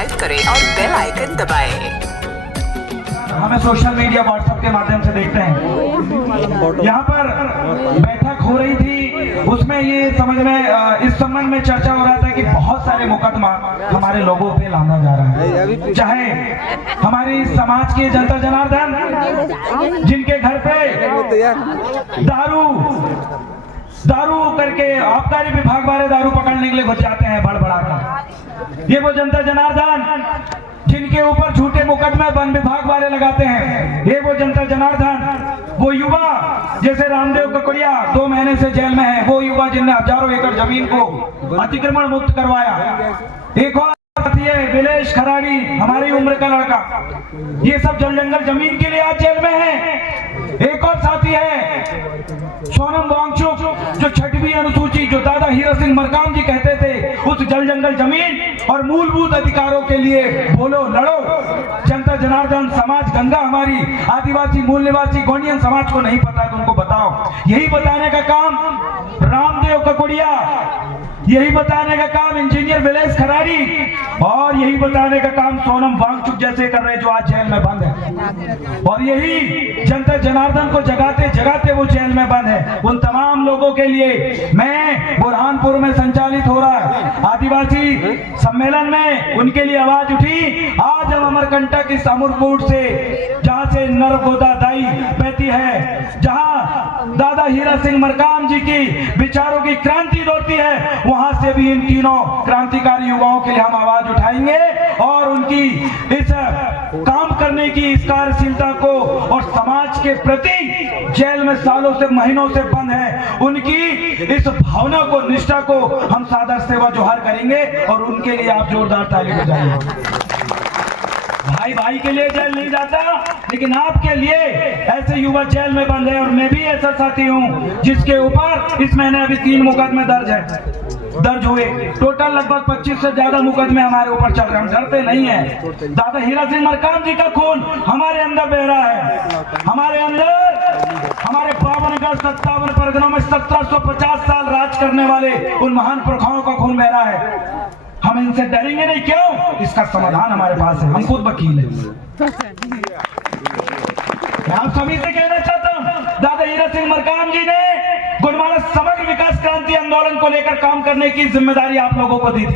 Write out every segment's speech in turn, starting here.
Subscribe करें और bell icon दबाएं। हमें सोशल मीडिया व्हाट्सएप के माध्यम से देखते हैं। यहाँ पर बैठक हो रही थी, उसमें ये समझ में इस संबंध में चर्चा हो रहा था कि बहुत सारे मुकदमा हमारे लोगों पे लादा जा रहा है। चाहे हमारी समाज के जनता जनार्दन जिनके घर पे दारू करके आबकारी विभाग वाले दारू पकड़ने के लिए घुस जाते हैं बड़बड़ा कर। ये वो जनता जनार्दन जिनके ऊपर झूठे मुकदमे वन विभाग वाले लगाते हैं। ये वो जनता जनार्दन, वो युवा जैसे रामदेव ककड़िया 2 महीने से जेल में है, वो युवा जिनने हजारों एकड़ जमीन को अतिक्रमण मुक्त करवाया। एक और साथी है विलेश खराड़ी, हमारी उम्र का लड़का, ये सब जल जंगल जमीन के लिए आज जेल में है। एक और साथी है सोनम वांगचुक, जो 6वीं अनुसूची, जो दादा हीरा सिंह मरकाम जी कहते थे उस जल जंगल जमीन और मूलभूत अधिकारों के लिए बोलो लड़ो। जनता जनार्दन समाज गंगा हमारी आदिवासी मूल निवासी गोंडियन समाज को नहीं पता है तो उनको बताओ। यही बताने का काम रामदेव ककड़िया, यही बताने का काम इंजीनियर विलेश खराड़ी और यही बताने का काम सोनम वांगचुक जैसे कर रहे जो आज जेल में बंद है। और यही जनता जनार्दन को जगाते जगाते वो जेल में बंद है। उन तमाम लोगों के लिए मैं बुरहानपुर में संचालित हो रहा है आदिवासी सम्मेलन में उनके लिए आवाज उठी। आज हम अमरकंटक इस अमरकूट से, जहां से नर्मदा दाई बहती है, जहां दादा हीरा सिंह मरकाम जी की विचारों की क्रांति दौड़ती है, वहां से भी इन तीनों क्रांतिकारी युवाओं के लिए हम आवाज उठाएंगे और उनकी इस काम करने की इस कार्यशीलता को और समाज के प्रति जेल में सालों से महीनों से बंद है उनकी इस भावना को, निष्ठा को हम सादर सेवा जोहार करेंगे और उनके लिए आप जोरदार ताली बजाइए। भाई भाई के लिए जेल नहीं जाता, लेकिन आपके लिए ऐसे युवा जेल में बंद है। और मैं भी ऐसा साथी हूं जिसके ऊपर इस महीने अभी 3 मुकदमे दर्ज हुए। टोटल लगभग 25 से ज्यादा मुकदमे हमारे ऊपर चल रहे हैं। हम डरते नहीं है। दादा हीरा सिंह मरकाम जी का खून हमारे अंदर बह रहा है। हमारे अंदर हमारे 52 57 परगनों में 1750 साल राज करने वाले उन महान पुरखाओं का खून बह रहा है। हम इनसे डरेंगे नहीं, क्यों? इसका समाधान हमारे पास है, हम खुद वकील हैं। मैं आप सभी से कहना चाहता हूं, दादा हीरा सिंह मरकाम जी ने गुणमाला समग्र विकास क्रांति आंदोलन को लेकर काम करने की जिम्मेदारी आप लोगों को दी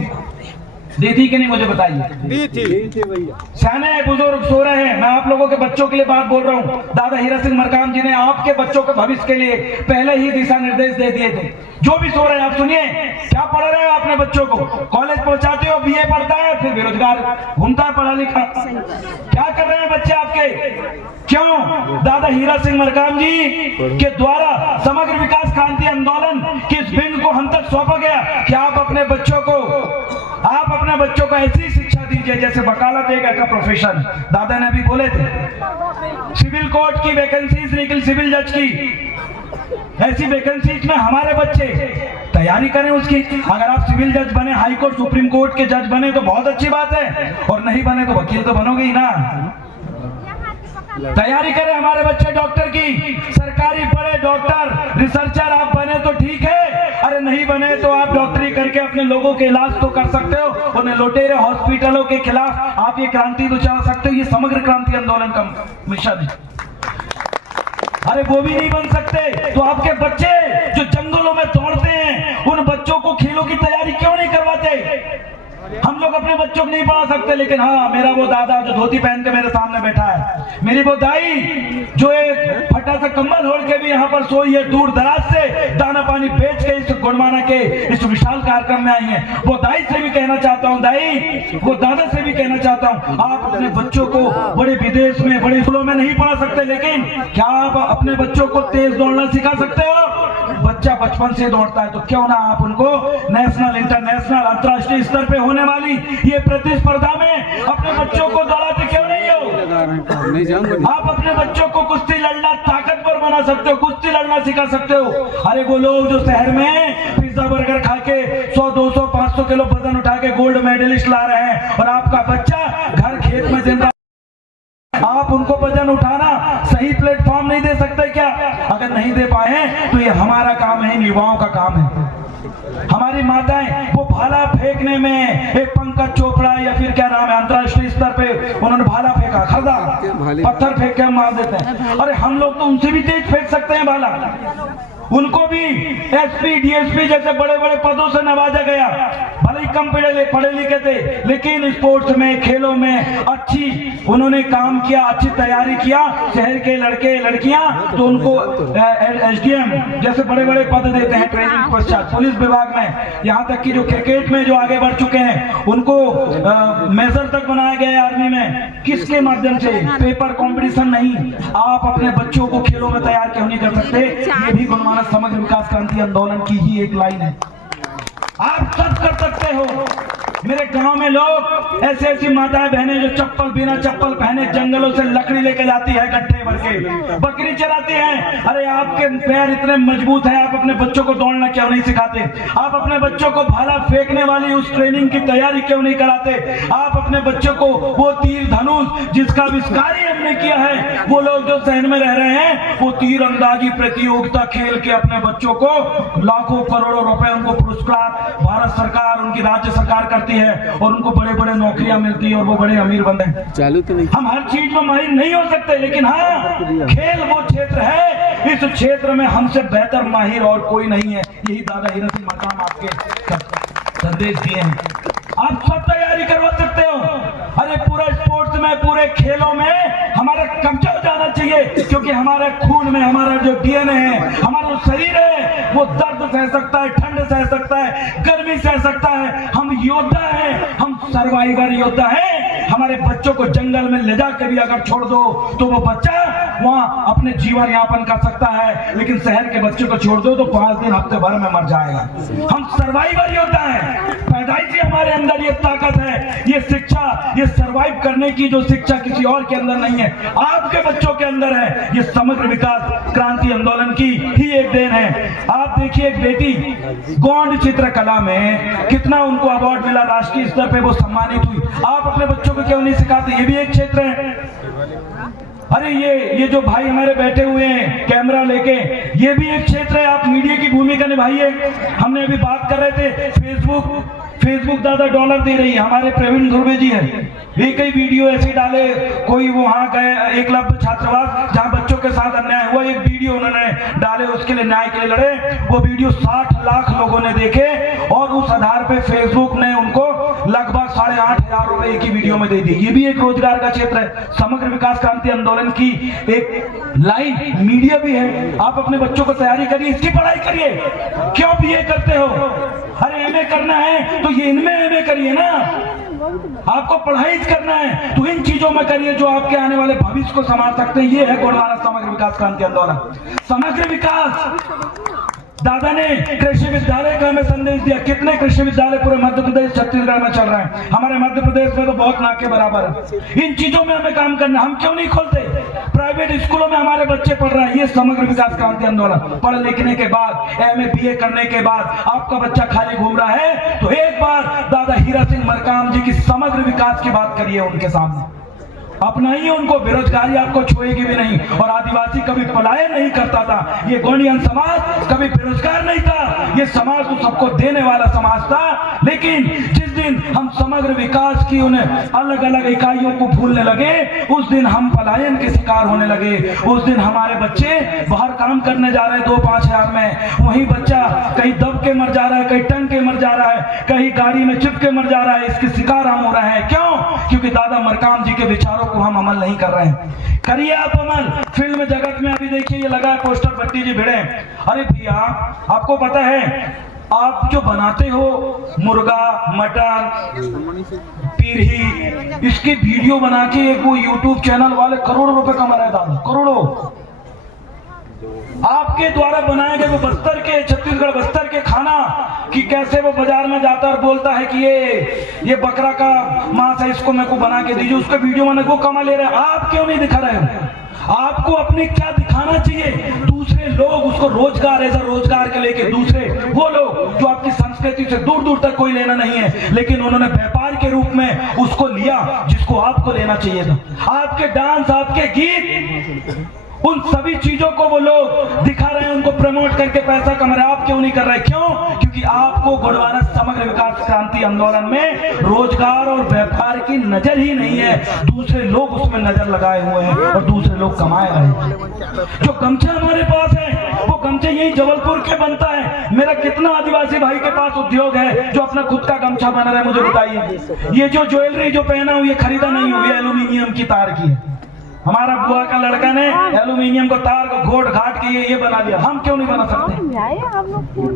थी कि नहीं, मुझे बताइए। दी थी भैया। सियाने बुजुर्ग सो रहे हैं, मैं आप लोगों के बच्चों के लिए बात बोल रहा हूँ। दादा हीरा सिंह मरकाम जी ने आपके बच्चों के भविष्य के लिए पहले ही दिशा निर्देश दे दिए थे। जो भी सो रहे हैं आप सुनिए, क्या पढ़ रहे हो अपने बच्चों को? कॉलेज पहुंचाते हो, बीए पढ़ता है, फिर बेरोजगार घूमता है पढ़ा लिखा। क्या कर रहे हैं बच्चे आपके? क्यों? दादा हीरा सिंह मरकाम जी के द्वारा समग्र विकास क्रांति आंदोलन की इस बिंद को हम तक सौंपा गया कि आप अपने बच्चों को ऐसी शिक्षा दीजिए जैसे वकालत एक ऐसा प्रोफेशन। दादा ने अभी बोले थे सिविल कोर्ट की वैकेंसीज निकली, सिविल जज की, ऐसी वैकेंसीज में हमारे बच्चे तैयारी करें उसकी। अगर आप सिविल जज बने, हाई कोर्ट सुप्रीम कोर्ट के जज बने तो बहुत अच्छी बात है, और नहीं बने तो वकील तो बनोगे ही ना। तैयारी करें हमारे बच्चे डॉक्टर की, सरकारी बड़े डॉक्टर रिसर्चर आप बने तो ठीक है, अरे नहीं बने तो आप डॉक्टरी करके अपने लोगों के इलाज तो कर सकते हो। उन्हें लुटेरे हॉस्पिटलों के खिलाफ आप ये क्रांति तो चला सकते हो। ये समग्र क्रांति आंदोलन का मिशन है। अरे वो भी नहीं बन सकते तो आपके बच्चे जो जंगलों में दौड़ते हैं, उन बच्चों को खेलों की तैयारी क्यों नहीं करवाते? हम लोग अपने बच्चों को नहीं पढ़ा सकते, लेकिन हाँ, मेरा वो दादा जो धोती पहन के मेरे सामने बैठा है, मेरी वो दाई जो एक फटा सा कंबल ओढ़ के भी यहाँ पर सोई है, दूर दराज से दाना पानी बेच के इस गुणमाना के इस विशाल कार्यक्रम में आई है, वो दाई से भी कहना चाहता हूँ, दाई वो दादा से भी कहना चाहता हूँ, आप अपने बच्चों को बड़े विदेश में बड़े स्कूलों में नहीं पढ़ा सकते, लेकिन क्या आप अपने बच्चों को तेज दौड़ना सिखा सकते हो? बच्चा बचपन से दौड़ता है तो क्यों ना आप उनको नेशनल, इंटरनेशनल, अंतर्राष्ट्रीय स्तर पे होने वाली ये प्रतिस्पर्धा में अपने बच्चों को दौड़ाते क्यों नहीं हो? आप अपने बच्चों को कुश्ती लड़ना ताकतवर बना सकते हो, कुश्ती लड़ना सिखा सकते हो। अरे वो लोग जो शहर में पिज्जा बर्गर खा के 100 200 500 किलो वजन उठा के गोल्ड मेडलिस्ट ला रहे हैं, और आपका बच्चा घर खेत में जिंदा, आप उनको वजन उठाना सही प्लेटफॉर्म नहीं दे सकते क्या? अगर नहीं दे पाए तो ये हमारा काम है, इन युवाओं का काम है। हमारी माताएं वो भाला फेंकने में, एक पंकज चोपड़ा या फिर क्या नाम है, अंतर्राष्ट्रीय स्तर पे उन्होंने भाला फेंका, खरदा पत्थर फेंक के मार देते हैं। अरे हम लोग तो उनसे भी तेज फेंक सकते हैं भाला। उनको भी एसपी डीएसपी जैसे बड़े बड़े पदों से नवाजा गया। भले ही कम पढ़े लिखे थे, लेकिन स्पोर्ट्स में, खेलों में अच्छी उन्होंने काम किया, अच्छी तैयारी किया। शहर के लड़के लड़कियां तो उनको एसडीएम जैसे बड़े बड़े पद देते हैं ट्रेनिंग पश्चात। पुलिस विभाग में, यहाँ तक कि जो क्रिकेट में जो आगे बढ़ चुके हैं उनको मेजर तक बनाया गया है आर्मी में। किसके माध्यम से? पेपर कंपटीशन नहीं। आप अपने बच्चों को खेलों में तैयार क्यों नहीं कर सकते? ये भी गुणमानस समग्र विकास क्रांति आंदोलन की ही एक लाइन है। आप सब कर सकते हो। मेरे गांव में लोग ऐसी ऐसी माताएं बहनें जो चप्पल बिना चप्पल पहने जंगलों से लकड़ी लेके जाती है, गट्ठे भर के बकरी चलाती हैं। अरे आपके पैर इतने मजबूत हैं, आप अपने बच्चों को दौड़ना क्यों नहीं सिखाते? आप अपने बच्चों को भाला फेंकने वाली उस ट्रेनिंग की तैयारी क्यों नहीं कराते? आप अपने बच्चों को वो तीर धनुष जिसका आविष्कार ही हमने किया है, वो लोग जो शहर में रह रहे हैं वो तीर अंदाजी प्रतियोगिता खेल के अपने बच्चों को लाखों करोड़ों रुपए उनको पुरस्कार भारत सरकार, उनकी राज्य सरकार करती है और उनको बड़े बड़े नौकरियां मिलती है और वो बड़े अमीर बनते हैं। चालू तो नहीं, हम हर चीज में माहिर नहीं हो सकते, लेकिन हाँ खेल वो क्षेत्र है, इस क्षेत्र में हमसे बेहतर माहिर और कोई नहीं है। यही दादा हीरा सिंह मरकाम आपके संदेश दिए हैं। आप सब तैयारी करवा सकते हो। अरे पूरा स्पोर्ट्स में, पूरे खेलों में हमारा कब्जा हो जाना चाहिए, क्योंकि हमारे खून में हमारा जो डीएनए है, हमारा जो शरीर है वो दर्द सह सकता है, ठंड सह सकता है, गर्मी सह सकता है। हम योद्धा हैं, हम सर्वाइवर योद्धा हैं। हमारे बच्चों को जंगल में ले जाकर भी अगर छोड़ दो तो वो बच्चा वहां अपने जीवन यापन कर सकता है, लेकिन शहर के बच्चे को छोड़ दो तो 5 दिन हफ्ते भर में मर जाएगा। हम सर्वाइवर योद्धा हैं, पैदाइशी हमारे अंदर ये ताकत है, ये शिक्षा, ये सर्वाइव करने की जो शिक्षा किसी और के अंदर नहीं है, आपके बच्चों के अंदर है। ये समग्र विकास क्रांति आंदोलन की ही एक देन है। आप देखिए एक बेटी गोंड चित्रकला में कितना उनको अवार्ड मिला, राष्ट्रीय स्तर पे वो सम्मानित हुई। आप अपने बच्चों को क्यों नहीं सिखाते? ये भी एक क्षेत्र है। अरे ये जो भाई हमारे बैठे हुए हैं कैमरा लेके, ये भी एक क्षेत्र है। आप मीडिया की भूमिका निभाइए। हमने अभी बात कर रहे थे फेसबुक ज्यादा डॉलर दे रही है। हमारे प्रवीण धुर्वे जी है, वे कई वीडियो ऐसे डाले, कोई वहां गए एकलव्य छात्रावास जहां बच्चों के साथ अन्याय हुआ, एक वीडियो उन्होंने डाले, उसके लिए न्याय के लिए लड़े। वो वीडियो 60 लाख लोगों ने देखे और उस आधार पे फेसबुक ने उनको लगभग 8,500 रुपए एक ही वीडियो में दे दिए। ये भी एक रोजगार का क्षेत्र है। समग्र विकास क्रांति आंदोलन की एक लाइव मीडिया भी है। आप अपने बच्चों को तैयारी करिए, इसकी पढ़ाई करिए। क्यों बीए करते हो? अरे एमए करना है तो ये इनमें एमए करिए ना। आपको पढ़ाई करना है तो इन चीजों में करिए जो आपके आने वाले भविष्य को संभाल सकते हैं। ये है गुणमानस समग्र विकास क्रांति आंदोलन। समग्र विकास दादा ने कृषि विद्यालय का हमें संदेश दिया। कितने कृषि विद्यालय पूरे मध्य प्रदेश छत्तीसगढ़ में चल रहे हैं? हमारे मध्य प्रदेश में तो बहुत ना के बराबर है। इन चीजों में हमें काम करना, हम क्यों नहीं खोलते? प्राइवेट स्कूलों में हमारे बच्चे पढ़ रहे हैं। ये समग्र विकास क्रांति आंदोलन। पढ़ लिखने के बाद, एमए बीए करने के बाद आपका बच्चा खाली घूम रहा है तो एक बार दादा हीरा सिंह मरकाम जी की समग्र विकास की बात करिए उनके सामने। अपनाइए उनको। बेरोजगारी आपको छुएगी भी नहीं। और आदिवासी कभी पलायन नहीं करता था, ये गोंडियन समाज कभी बेरोजगार नहीं था। ये समाज तो सबको देने वाला समाज था। लेकिन जिस दिन हम समग्र विकास की उन अलग अलग इकाइयों को भूलने लगे, उस दिन हम पलायन के शिकार होने लगे। उस दिन हमारे बच्चे बाहर काम करने जा रहे हैं 2-5 हजार में, वही बच्चा कहीं दब के मर जा रहा है, कहीं टंग के मर जा रहा है, कहीं गाड़ी में चिपके मर जा रहा है। इसके शिकार हम हो रहे हैं। क्यों? क्योंकि दादा मरकाम जी के विचारों को हम अमल नहीं कर रहे हैं। करिए आप अमल। फिल्म जगत में अभी देखिए ये लगा है पोस्टर, भट्टी जी भिड़े। अरे भैया आपको पता है आप जो बनाते हो मुर्गा, मटन, पीढ़ी, इसकी वीडियो बना के एक वो यूट्यूब चैनल वाले करोड़ों रुपए कमा रहे हैं। करोड़ों आपके द्वारा बनाए गए वो बस्तर के, छत्तीसगढ़ बस्तर के खाना कि कैसे वो बाजार में जाता और बोलता है कि ये बकरा का मांस है, इसको मेरे को बना के दीजिए, उसका वीडियो बना को कमा ले रहे हैं। आप क्यों नहीं दिखा रहे हो? आपको अपने क्या दिखाना चाहिए? दूसरे लोग उसको रोजगार ऐसा रोजगार के लेके, दूसरे वो लोग जो आपकी संस्कृति से दूर दूर तक कोई लेना नहीं है, लेकिन उन्होंने व्यापार के रूप में उसको लिया जिसको आपको लेना चाहिए था। आपके डांस, आपके गीत उन सभी चीजों को वो लोग दिखा रहे हैं, उनको प्रमोट करके पैसा कमा रहे हैं। आप क्यों नहीं कर रहे? क्यों? क्योंकि आपको गोंडवाना समग्र विकास क्रांति आंदोलन में रोजगार और व्यापार की नजर ही नहीं है। दूसरे लोग उसमें नजर लगाए हुए हैं और दूसरे लोग कमाए रहे हैं। जो गमछा हमारे पास है वो गमछा यही जबलपुर के बनता है। मेरा कितना आदिवासी भाई के पास उद्योग है जो अपना खुद का गमछा बना रहा है, मुझे बताइए। ये जो ज्वेलरी जो पहना हूं ये खरीदा नहीं हुई, एल्यूमिनियम की तार की है। हमारा बुआ का लड़का ने एल्यूमिनियम को तार को घोट घाट के ये बना लिया। हम क्यों नहीं बना सकते?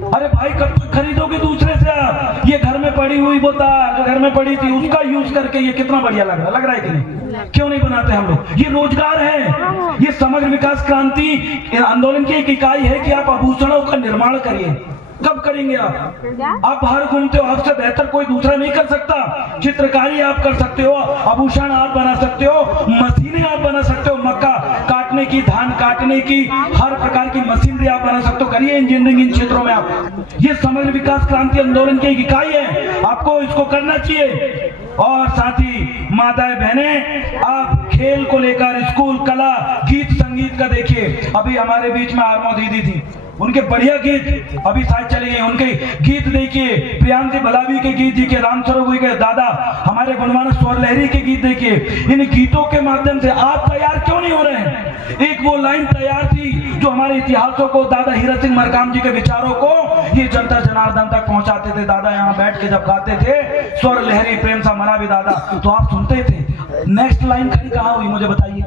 अरे भाई कब तक खरीदोगे दूसरे से आप? ये घर में पड़ी हुई वो तार जो घर में पड़ी थी उसका यूज करके ये कितना बढ़िया लग रहा है कि नहीं? क्यों नहीं बनाते हम लोग? ये रोजगार है। ये समग्र विकास क्रांति आंदोलन की एक इकाई है कि आप आभूषणों का निर्माण करिए। कब करेंगे आप बाहर घूमते हो, आपसे बेहतर कोई दूसरा नहीं कर सकता। चित्रकारी आप कर सकते हो, आभूषण आप बना सकते हो, मशीनें आप बना सकते हो, मक्का काटने की, धान काटने की, हर प्रकार की मशीनरी आप बना सकते हो। करिए इंजीनियरिंग इन क्षेत्रों में आप। ये समग्र विकास क्रांति आंदोलन की एक इकाई है, आपको इसको करना चाहिए। और साथ ही माताएं बहनें, आप खेल को लेकर स्कूल, कला, गीत संगीत का देखिए। अभी हमारे बीच में आरमो दीदी थी, उनके बढ़िया गीत अभी शायद चले गए। उनके गीत देखिए, प्रियांशी भलावी के गीत देखिए, रामस्वरूप के दादा हमारे गोंडवाना स्वर लहरी के गीत देखिए। इन गीतों के माध्यम से आप तैयार क्यों नहीं हो रहे हैं? एक वो लाइन तैयार थी जो हमारे इतिहासों को, दादा हीरा सिंह मरकाम जी के विचारों को ये जनता जनार्दन तक पहुंचाते थे। दादा यहाँ बैठ के जब गाते थे स्वर लहरी प्रेम सा मना भी दादा, तो आप सुनते थे। नेक्स्ट लाइन खड़ी कहाँ हुई मुझे बताइए?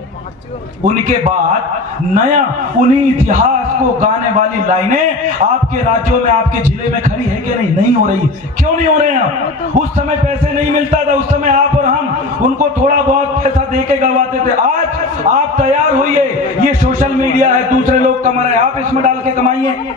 उनके बाद नया उन्हीं इतिहास को गाने वाली लाइनें आपके राज्यों में, आपके जिले में खड़ी है कि नहीं? नहीं हो रही। क्यों नहीं हो रहे हैं? उस समय पैसे नहीं मिलता था, उस समय आप और हम उनको थोड़ा बहुत पैसा देके गवाते थे। आज आप तैयार होइए, ये सोशल मीडिया है, दूसरे लोग कमा रहे हैं, आप इसमें डाल के कमाइए,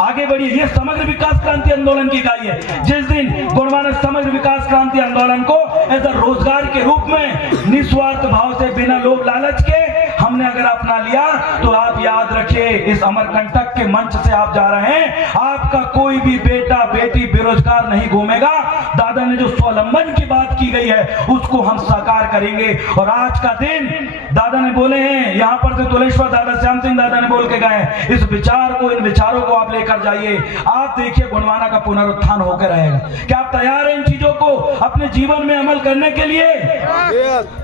आगे बढ़िए। ये समग्र विकास क्रांति आंदोलन की इकाई है। जिस दिन गोंडवाना समग्र विकास क्रांति आंदोलन को एज अ रोजगार के रूप में निस्वार्थ भाव से, बिना लोभ लालच के हमने अगर अपना लिया, तो आप याद रखिए इस अमरकंटक के मंच से आप जा रहे हैं, आपका कोई भी बेटा बेटी बेरोजगार नहीं घूमेगा। दादा ने जो स्वावलंबन की बात की गई है उसको हम साकार करेंगे। और आज का दिन दादा ने बोले हैं, यहाँ पर से तुलेश्वर दादा श्याम सिंह दादा ने बोल के गए, इस विचार को, इन विचारों को आप लेकर जाइए। आप देखिए गोंडवाना का पुनरुत्थान होकर रहेगा। क्या आप तैयार हैं इन चीजों को अपने जीवन में अमल करने के लिए?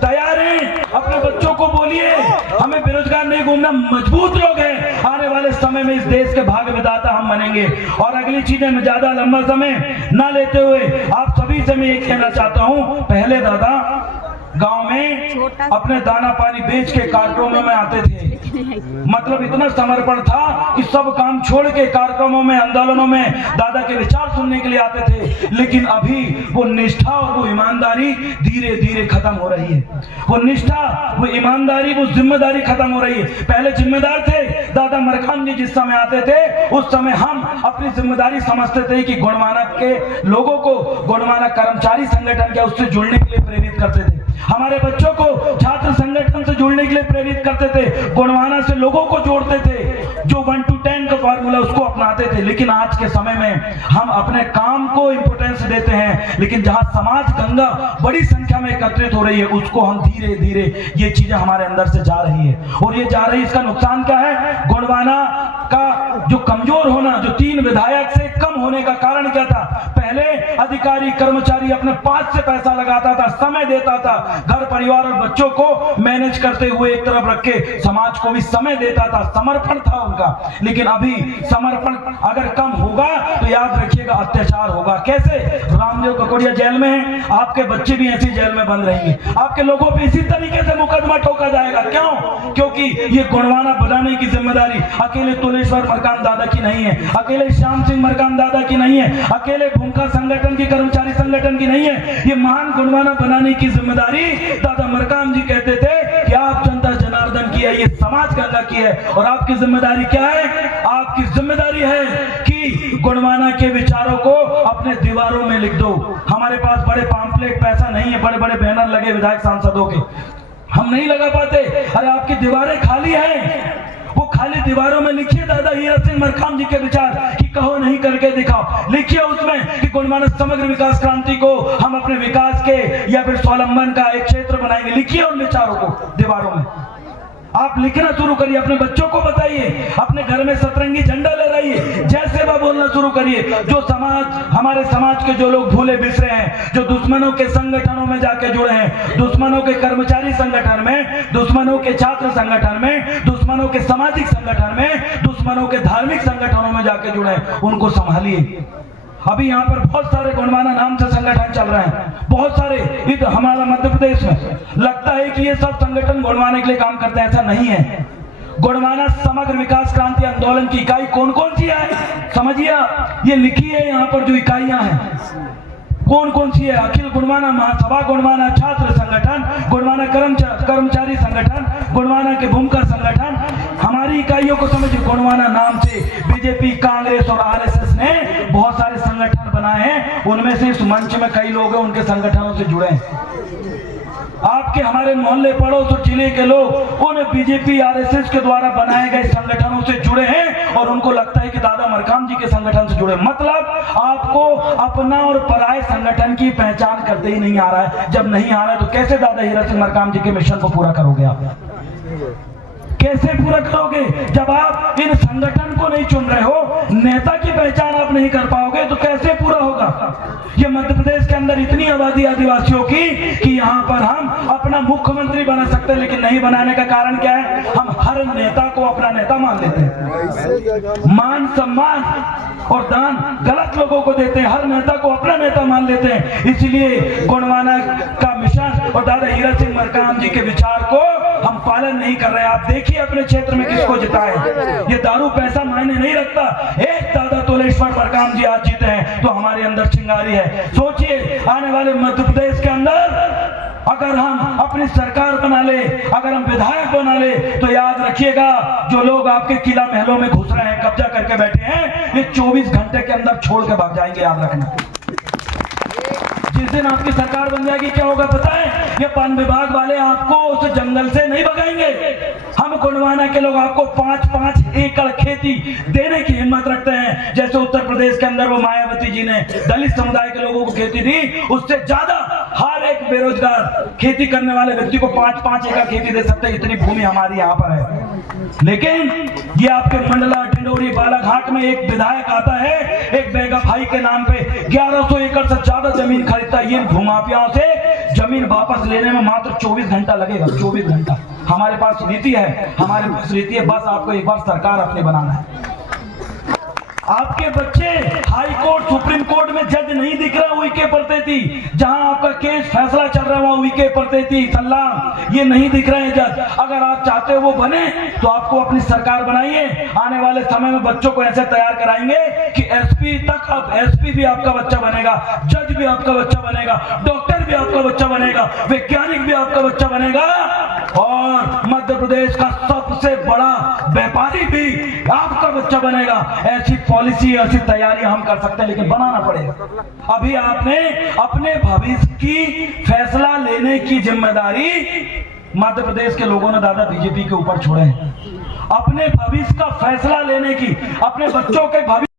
तैयार हैं? अपने बच्चों को बोलिए हमें बेरोजगार नहीं घूमना, मजबूत लोग हैं। आने वाले समय में इस देश के भाग्य विधाता हम बनेंगे। और अगली चीजें में ज्यादा लंबा समय ना लेते हुए आप सभी से मैं ये कहना चाहता हूं, पहले दादा गांव में अपने दाना पानी बेच के कार्यक्रमों में आते थे। मतलब इतना समर्पण था कि सब काम छोड़ के कार्यक्रमों में, आंदोलनों में दादा के विचार सुनने के लिए आते थे। लेकिन अभी वो निष्ठा और वो ईमानदारी धीरे धीरे खत्म हो रही है। वो निष्ठा, वो ईमानदारी, वो जिम्मेदारी खत्म हो रही है। पहले जिम्मेदार थे दादा मरकाम जी, जिस समय आते थे उस समय हम अपनी जिम्मेदारी समझते थे कि गोंडवाना के लोगों को गोंडवाना कर्मचारी संगठन के उससे जुड़ने के लिए प्रेरित करते थे। हमारे बच्चों को छात्र संगठन से जुड़ने के लिए प्रेरित करते थे, गोंडवाना से लोगों को जोड़ते थे, जो 1 to 10 का फार्मूला उसको अपनाते थे। लेकिन आज के समय में हम अपने काम को इंपोर्टेंस देते हैं, लेकिन जहां समाज गंगा बड़ी संख्या में एकत्रित हो रही है उसको हम धीरे धीरे, ये चीजें हमारे अंदर से जा रही है। और ये जा रही, इसका नुकसान क्या है? गोंडवाना का जो कमजोर होना, जो 3 विधायक से कम होने का कारण क्या था? पहले अधिकारी कर्मचारी अपने पास से पैसा लगाता था, समय देता था, घर परिवार और बच्चों को मैनेज करते हुए एक तरफ रख के समाज को भी समय देता था, समर्पण था उनका। लेकिन अभी समर्पण अगर कम होगा तो याद रखिएगा अत्याचार होगा। कैसे? रामदेव ककोड़िया जेल में है, आपके बच्चे भी ऐसी जेल में बंद रहेंगे, आपके लोगों पे इसी तरीके से मुकदमा ठोका जाएगा। क्यों? क्योंकि ये गोंडवाना बनाने की जिम्मेदारी अकेले तुलेश्वर मरकाम दादा की नहीं है, अकेले श्याम सिंह मरकाम दादा की नहीं है, अकेले भूमिका संगठन की, कर्मचारी संगठन की नहीं है। ये महान गोंडवाना बनाने की जिम्मेदारी दादा मरकाम जी कहते थे कि आप जनता जनार्दन की है, ये समाज गंगा की है। और आपकी जिम्मेदारी क्या है? आपकी जिम्मेदारी है कि गोंडवाना के विचारों को अपने दीवारों में लिख दो। हमारे पास बड़े पैम्फलेट, पैसा नहीं है, बड़े बड़े बैनर लगे विधायक सांसदों के, हम नहीं लगा पाते। अरे आपकी दीवारें खाली हैं, वो खाली दीवारों में लिखिए दादा हीरा सिंह मरकाम जी के विचार, कि कहो नहीं करके दिखाओ। लिखिए उसमें कि गोंडवाना समग्र विकास क्रांति को हम अपने विकास के या फिर स्वावलंबन का एक क्षेत्र बनाएंगे। लिखिए उन विचारों को दीवारों में। आप लिखना शुरू करिए, अपने बच्चों को बताइए, अपने घर में सतरंगी झंडा लहराइए, जय सेवा बोलना शुरू करिए। जो समाज, हमारे समाज के जो लोग भूले बिसरे हैं, जो दुश्मनों के संगठनों में जाके जुड़े हैं, दुश्मनों के कर्मचारी संगठन में, दुश्मनों के छात्र संगठन में, दुश्मनों के सामाजिक संगठन में, दुश्मनों के धार्मिक संगठनों में जाके जुड़े हैं, उनको संभालिए। अभी यहाँ पर बहुत सारे गुणवाना नाम से संगठन चल रहे हैं, बहुत सारे। इधर हमारा मध्य प्रदेश में लगता है कि ये सब संगठन गुणवाने के लिए काम करते हैं, ऐसा नहीं है। गुणवाना समग्र विकास क्रांति आंदोलन की इकाई कौन कौन सी है समझिए, ये लिखी है यहाँ पर जो इकाइयां हैं कौन कौन सी है। अखिल गुणवाना महासभा, गुणवाना छात्र संगठन, गुणवाना कर्मचारी संगठन, गुणवाना के भूमिका संगठन। हमारी इकाइयों को समझिए, गुणवाना नाम से बीजेपी, कांग्रेस और आरएसएस ने बहुत सारे संगठन बनाए हैं, उनमें से इस मंच में कई लोग हैं उनके संगठनों से जुड़े हैं। आपके हमारे मोहल्ले पड़ोस और जिले के लोग उन बीजेपी आरएसएस के द्वारा बनाए गए संगठनों से जुड़े हैं और उनको लगता है कि दादा मरकाम जी के संगठन से जुड़े। मतलब आपको अपना और पराये संगठन की पहचान करते ही नहीं आ रहा है। जब नहीं आ रहा है तो कैसे दादा हीरा सिंह मरकाम जी के मिशन को पूरा करोगे आप? कैसे पूरा करोगे जब आप इन संगठन को नहीं चुन रहे हो, नेता की पहचान आप नहीं कर पाओगे तो कैसे पूरा होगा? ये मध्य प्रदेश के अंदर इतनी आबादी आदिवासियों की कि यहाँ पर हम अपना मुख्यमंत्री बना सकते हैं, लेकिन नहीं बनाने का कारण क्या है? हम हर नेता को अपना नेता मान लेते हैं, मान सम्मान और दान गलत लोगों को देते हैं, हर नेता को अपना नेता मान लेते हैं। इसलिए गुणवाना का मिशन और दादा हीरा सिंह मरकाम जी के विचार को हम पालन नहीं कर रहे। आप देखिए अपने क्षेत्र में किसको जिताए। ये दारू पैसा मायने नहीं रखता। एक दादा तोलेश्वर मरकाम जी आज जीते हैं तो हमारे अंदर चिंगारी है। सोचिए आने वाले मध्य प्रदेश के अंदर अगर हम अपनी सरकार बना ले, अगर हम विधायक बना ले, तो याद रखिएगा जो लोग आपके किला महलों में घुस रहे हैं, कब्जा करके बैठे हैं, ये 24 घंटे के अंदर छोड़ के भाग जाएंगे, याद रखना। जिस दिन आपकी सरकार बन जाएगी क्या होगा पता है? ये वन विभाग वाले आपको उस जंगल से नहीं भगाएंगे। हम गुणवाना के लोग आपको 5-5 एकड़ खेती देने की हिम्मत रखते हैं। जैसे उत्तर प्रदेश के अंदर वो मायावती जी ने दलित समुदाय के लोगों को खेती दी, उससे ज्यादा हर एक बेरोजगार खेती करने वाले व्यक्ति को 5-5 एकड़ खेती दे सकते हैं। इतनी भूमि हमारी यहाँ पर है। लेकिन ये आपके मंडला, ढिंडोरी, बालाघाट में एक विधायक आता है, एक बेगा भाई के नाम पे 1100 एकड़ से ज्यादा जमीन खरीदता है। इन भूमाफियाओं से जमीन वापस लेने में मात्र 24 घंटा लगेगा, 24 घंटा। हमारे पास नीति है, हमारे पास नीति है, बस आपको एक बार सरकार अपनी बनाना है। आपके बच्चे हाई कोर्ट, सुप्रीम कोर्ट में जज नहीं दिख रहा, उइके पढ़ते थी। जहां आपका केस फैसला चल रहा है उइके पढ़ते थी, सलाम, ये नहीं दिख रहे हैं जज। अगर आप चाहते हो वो बने तो आपको अपनी सरकार बनाइए। आने वाले समय में बच्चों को ऐसे तैयार कराएंगे कि एसपी तक, अब एसपी भी आपका बच्चा बनेगा, जज भी आपका बच्चा बनेगा, डॉक्टर भी आपका बच्चा बनेगा, वैज्ञानिक भी आपका बच्चा बनेगा, और मध्य प्रदेश का सबसे बड़ा व्यापारी भी आपका बच्चा बनेगा। ऐसी पॉलिसी, ऐसी तैयारी हम कर सकते हैं, लेकिन बनाना पड़ेगा। अभी आपने अपने भविष्य की फैसला लेने की जिम्मेदारी मध्य प्रदेश के लोगों ने दादा बीजेपी के ऊपर छोड़े हैं। अपने भविष्य का फैसला लेने की, अपने बच्चों के भविष्य